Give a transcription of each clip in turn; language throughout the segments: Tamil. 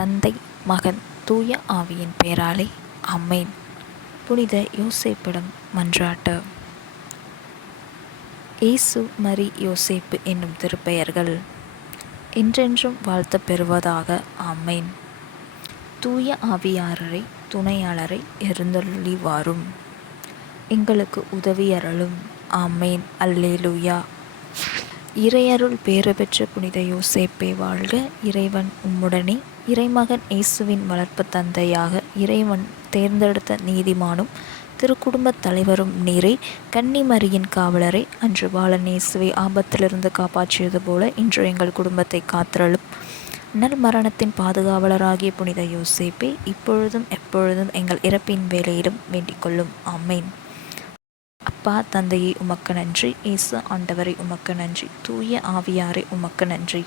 தந்தை, மகன், தூய ஆவியின் பெயராலே ஆமென். புனித யோசேப்பிடம் மன்றாட்டு. இயேசு, மரி, யோசேப்பு என்னும் திருப்பெயர்கள் என்றென்றும் வாழ்த்தப் பெறுவதாக. ஆமென். தூய ஆவியாரரை, துணையாளரை எழுந்தருளி வாரும், எங்களுக்கு உதவியருளும். ஆமென். அல்லேலூயா. இறையருள் பேறு பெற்ற புனித யோசேப்பே வாழ்க. இறைவன் உம்முடனே. இறைமகன் இயேசுவின் வளர்ப்பு தந்தையாக இறைவன் தேர்ந்தெடுத்த நீதிமானும் திருக்குடும்பத் தலைவரும் நீரே. கன்னி மரியின் காவலரை, அன்று பாலன் இயேசுவை ஆபத்திலிருந்து காப்பாற்றியது போல இன்று எங்கள் குடும்பத்தை காத்திரளும். நல் மரணத்தின் பாதுகாவலராகிய புனித யோசேப்பே, இப்பொழுதும் எப்பொழுதும் எங்கள் இறப்பின் வேளையிலும் வேண்டிக் கொள்ளும். ஆமென். அப்பா தந்தையே உமக்கு நன்றி. இயேசு ஆண்டவரை உமக்கு நன்றி. தூய ஆவியாரை உமக்கு நன்றி.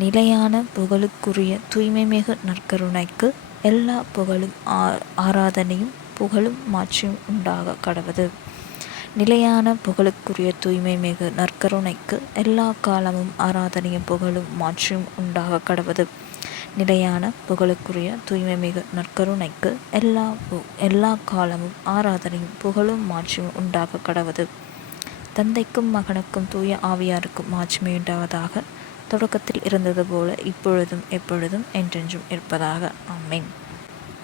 நிலையான புகழுக்குரிய தூய்மைமிகு நற்கருணைக்கு எல்லா புகழும் ஆராதனையும் புகழும் மாட்சியும் உண்டாக கடவது. நிலையான புகழுக்குரிய தூய்மைமிகு நற்கருணைக்கு எல்லா காலமும் ஆராதனையும் புகழும் மாட்சியும் உண்டாக கடவது. நிலையான புகழுக்குரிய தூய்மைமிகு நற்கருணைக்கு எல்லா காலமும் ஆராதனையும் புகழும் மாட்சியும் உண்டாக கடவது. தந்தைக்கும் மகனுக்கும் தூய ஆவியாருக்கும் மாட்சிமையுண்டாவதாக. தொடக்கத்தில் இருந்தது போல இப்பொழுதும் எப்பொழுதும் என்றென்றும் இருப்பதாக. ஆமென்.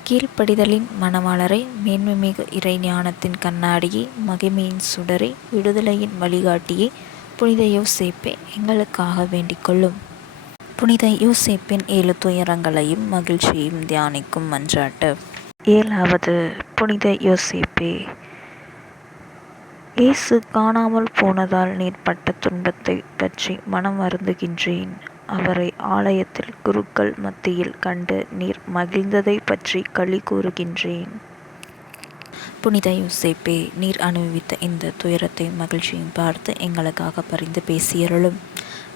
கீழ்ப்படிதலின் மணவாளரை, மேன்மைமிகு இறை ஞானத்தின் கண்ணாடியே, மகிமையின் சுடரே, விடுதலையின் வழிகாட்டியே, புனித யோசேப்பே எங்களுக்காக வேண்டிக் கொள்ளும். புனித யோசேப்பின் 7 துயரங்களையும் மகிழ்ச்சியையும் தியானிக்கும் மன்றாட்டு. 7. புனித யோசேப்பே, இயேசு காணாமல் போனதால் நீர் பட்ட துன்பத்தை பற்றி மனம் வருந்துகின்றேன். அவரை ஆலயத்தில் குருக்கள் மத்தியில் கண்டு நீர் மகிழ்ந்ததை பற்றி களி கூறுகின்றேன். புனித யோசேப்பே, நீர் அனுபவித்த இந்த துயரத்தையும் மகிழ்ச்சியும் பார்த்து எங்களுக்காக பரிந்து பேசியருளும்.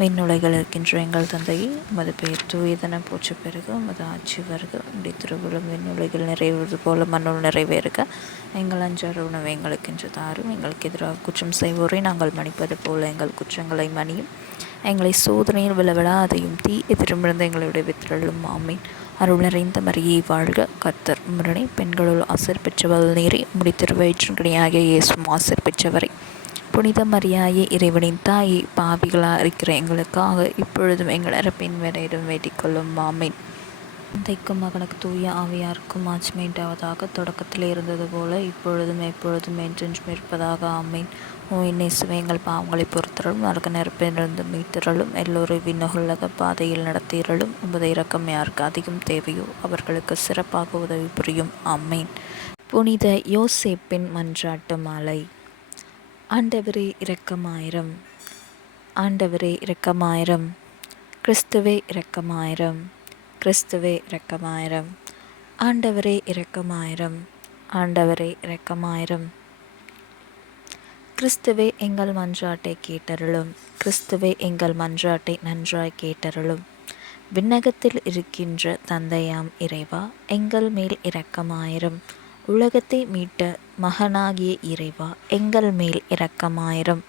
விண்ணுலகில் இருக்கின்ற எங்கள் தந்தையே, உமது பெயர் தூயதென போற்ற பெறுக. உமது ஆட்சி வருக. உம்முடைய திருவுளம் விண்ணுலகில் நிறைவேறுவது போல மண்ணுள் நிறைவேறுக. எங்கள் அன்றாட உணவை எங்களுக்கு இன்று தாரும். எங்களுக்கு எதிராக குற்றம் செய்வோரை நாங்கள் மன்னிப்பது போல எங்கள் குற்றங்களை மன்னியும். எங்களை சோதனையில் விழவிடாதையும் தீ எதிரிமிருந்து எங்களை விடுவித்தருளும். ஆமென். அருள் நிறைந்த மரியே வாழ்க. கர்த்தர் உம்முடனே. பெண்களுள் ஆசீர் பெற்றவள் நீரே. உம்முடைய திருவயிற்றின் கனியாகிய இயேசுவும் ஆசீர் பெற்றவரே. புனித மரியாயே, இறைவனின் தாயே, பாவிகளாக இருக்கிற எங்களுக்காக இப்பொழுதும் எங்கள் இறப்பின் வேளையிலும் வேண்டிக் கொள்ளும். ஆமென். தந்தைக்கும் மகனுக்கு தூய ஆவியாருக்கும் மாட்சிமையுண்டாவதாக. தொடக்கத்தில் இருந்தது போல இப்பொழுதும் எப்பொழுதும் என்றென்றும் இருப்பதாக. ஆமென். ஓ இயேசுவே, எங்கள் பாவங்களை பொறுத்தருளும். நரக நெருப்பிலிருந்து மீட்டருளும். எல்லோரும் விண்ணுலக பாதையில் நடத்தியருளும். உமது இரக்கம் யாருக்கு அதிகம் தேவையோ அவர்களுக்கு சிறப்பாக உதவி புரியும். ஆமென். புனித யோசேப்பின் மன்றாட்டு மாலை. ஆண்டவரே இரக்கமாயிரம். ஆண்டவரே இரக்கமாயிரம். கிறிஸ்துவே இரக்கமாயிரம். கிறிஸ்துவே இரக்கமாயிரம். ஆண்டவரே இரக்கமாயிரம். ஆண்டவரே இரக்கமாயிரம். கிறிஸ்துவே எங்கள் மன்றாட்டை கேட்டருளும். கிறிஸ்துவே எங்கள் மன்றாட்டை நன்றாய் கேட்டருளும். விண்ணகத்தில் இருக்கின்ற தந்தையாம் இறைவா, எங்கள் மேல் இரக்கமாயிரம். உலகத்தை மீட்ட மகனாகிய இறைவா, எங்கள் மேல் இரக்கமாயிரம்.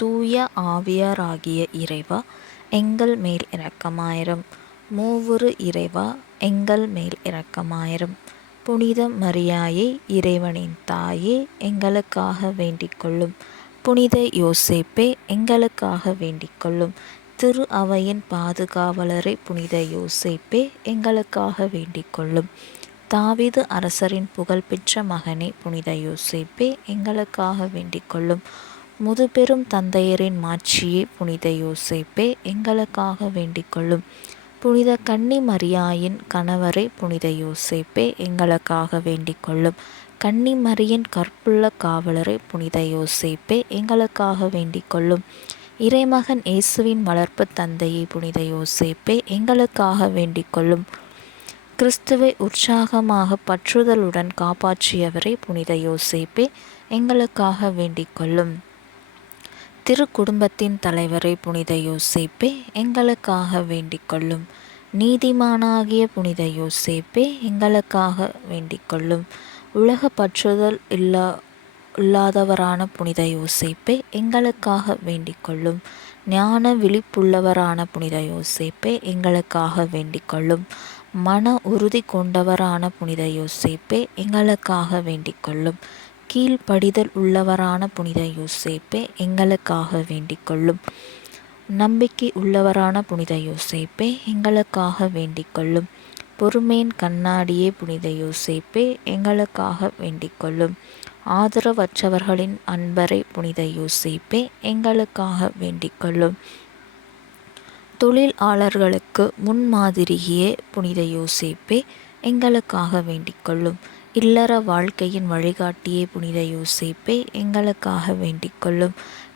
தூய ஆவியாராகிய இறைவா, எங்கள் மேல் இரக்கமாயிரம். மூவுரு இறைவா, எங்கள் மேல் இரக்கமாயிரம். புனித மரியாயே, இறைவனின் தாயே, எங்களுக்காக வேண்டிக் கொள்ளும். புனித யோசேப்பே, எங்களுக்காக வேண்டிக் கொள்ளும். திரு அவையின் பாதுகாவலரே, புனித யோசேப்பே, எங்களுக்காக வேண்டிக் கொள்ளும். தாவீது அரசரின் புகழ்பெற்ற மகனே, புனித யோசேப்பே, எங்களுக்காக வேண்டிக் கொள்ளும். முதுபெரும் தந்தையரின் மாட்சியே, புனித யோசேப்பே, எங்களுக்காக வேண்டிக் கொள்ளும். புனித கன்னி மரியாயின் கணவரே, புனித யோசேப்பே, எங்களுக்காக வேண்டிக் கொள்ளும். கன்னி மரியின் கற்புள்ள காவலரே, புனித யோசேப்பே, எங்களுக்காக வேண்டிக் கொள்ளும். இறைமகன் இயேசுவின் வளர்ப்பு தந்தையே, புனித யோசேப்பே, எங்களுக்காக வேண்டிக் கொள்ளும். கிறிஸ்துவை உற்சாகமாக பற்றுதலுடன் காப்பாற்றியவரே, புனித யோசேப்பே, எங்களுக்காக வேண்டிக் கொள்ளும். திரு குடும்பத்தின் தலைவரே, புனித யோசேப்பே, எங்களுக்காக வேண்டிக் கொள்ளும். நீதிமானாகிய புனித யோசேப்பே, எங்களுக்காக வேண்டிக் கொள்ளும். உலக பற்றுதல் இல்லாதவரான புனித யோசேப்பே, எங்களுக்காக வேண்டிக் கொள்ளும். ஞான விழிப்புள்ளவரான புனித யோசேப்பே எங்களுக்காக வேண்டிக் கொள்ளும். மன உறுதி கொண்டவரான புனித யோசேப்பே எங்களுக்காக வேண்டிக் கொள்ளும். கீழ்ப்படிதல் உள்ளவரான புனித யோசேப்பே எங்களுக்காக வேண்டிக் கொள்ளும். நம்பிக்கை உள்ளவரான புனித யோசேப்பே எங்களுக்காக வேண்டிக் கொள்ளும். பொறுமையின் கண்ணாடியே புனித யோசேப்பே எங்களுக்காக வேண்டிக் கொள்ளும். ஆதரவற்றவர்களின் அன்பரை புனித யோசேப்பே எங்களுக்காக வேண்டிக் கொள்ளும். தொழிலாளர்களுக்கு முன்மாதிரியே புனித யோசேப்பே எங்களுக்காக வேண்டிக் கொள்ளும். இல்லற வாழ்க்கையின் வழிகாட்டியே புனித யோசேப்பே எங்களுக்காக வேண்டிக் கொள்ளும்.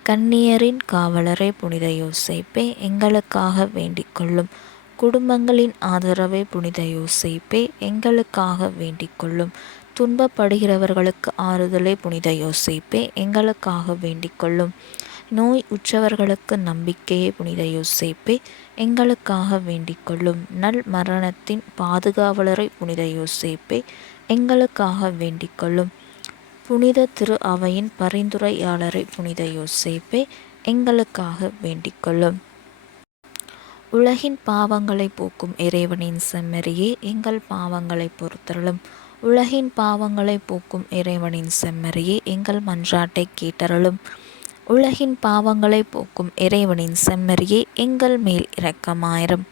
கன்னியரின் காவலரே புனித யோசேப்பே எங்களுக்காக வேண்டிக் கொள்ளும். குடும்பங்களின் ஆதரவே புனித யோசேப்பே எங்களுக்காக வேண்டிக் கொள்ளும். துன்பப்படுகிறவர்களுக்கு ஆறுதலே புனித யோசேப்பே எங்களுக்காக வேண்டிக் கொள்ளும். நோய் உற்றவர்களுக்கு நம்பிக்கையே புனித யோசேப்பே எங்களுக்காக வேண்டிக் கொள்ளும். நல் மரணத்தின் பாதுகாவலரை புனித யோசேப்பே எங்களுக்காக வேண்டிக் கொள்ளும். புனித திரு அவையின் பரிந்துரையாளரை புனித யோசேப்பே எங்களுக்காக வேண்டிக் கொள்ளும். உலகின் பாவங்களை போக்கும் இறைவனின் செம்மறியே எங்கள் பாவங்களை பொறுத்தருளும். உலகின் பாவங்களை போக்கும் இறைவனின் செம்மறியே எங்கள் மன்றாட்டை கேட்டருளும். உலகின் பாவங்களை போக்கும் இறைவனின் செம்மறியே எங்கள் மேல் இரக்கமாயிரும்.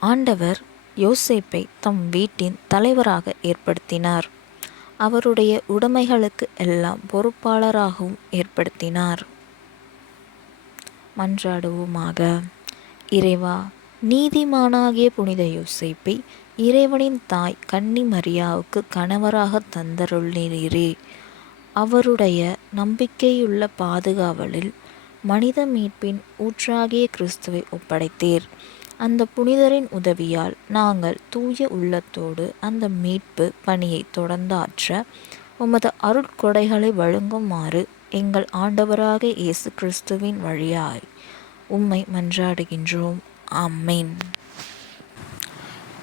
ஆண்டவர் யோசேப்பை தம் வீட்டின் தலைவராக ஏற்படுத்தினார். அவருடைய உடைமைகளுக்கு எல்லாம் பொறுப்பாளராகவும் ஏற்படுத்தினார். மன்றாடுவோமாக. இறைவா, நீதிமானாகிய புனித யோசேப்பை இறைவனின் தாய் கன்னி மரியாவுக்கு கணவராக தந்தருளினீரே. அவருடைய நம்பிக்கையுள்ள பாதுகாவலில் மனித மீட்பின் ஊற்றாகிய கிறிஸ்துவை ஒப்படைத்தீர். அந்த புனிதரின் உதவியால் நாங்கள் தூய உள்ளத்தோடு அந்த மீட்பு பணியை தொடர்ந்தாற்ற உமது அருட்கொடைகளை வழங்குமாறு எங்கள் ஆண்டவராக இயேசு கிறிஸ்துவின் வழியாய் உம்மை மன்றாடுகின்றோம். ஆமென்.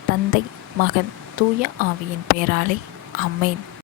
தந்தை, மகன், தூய ஆவியின் பெயராலே ஆமென்.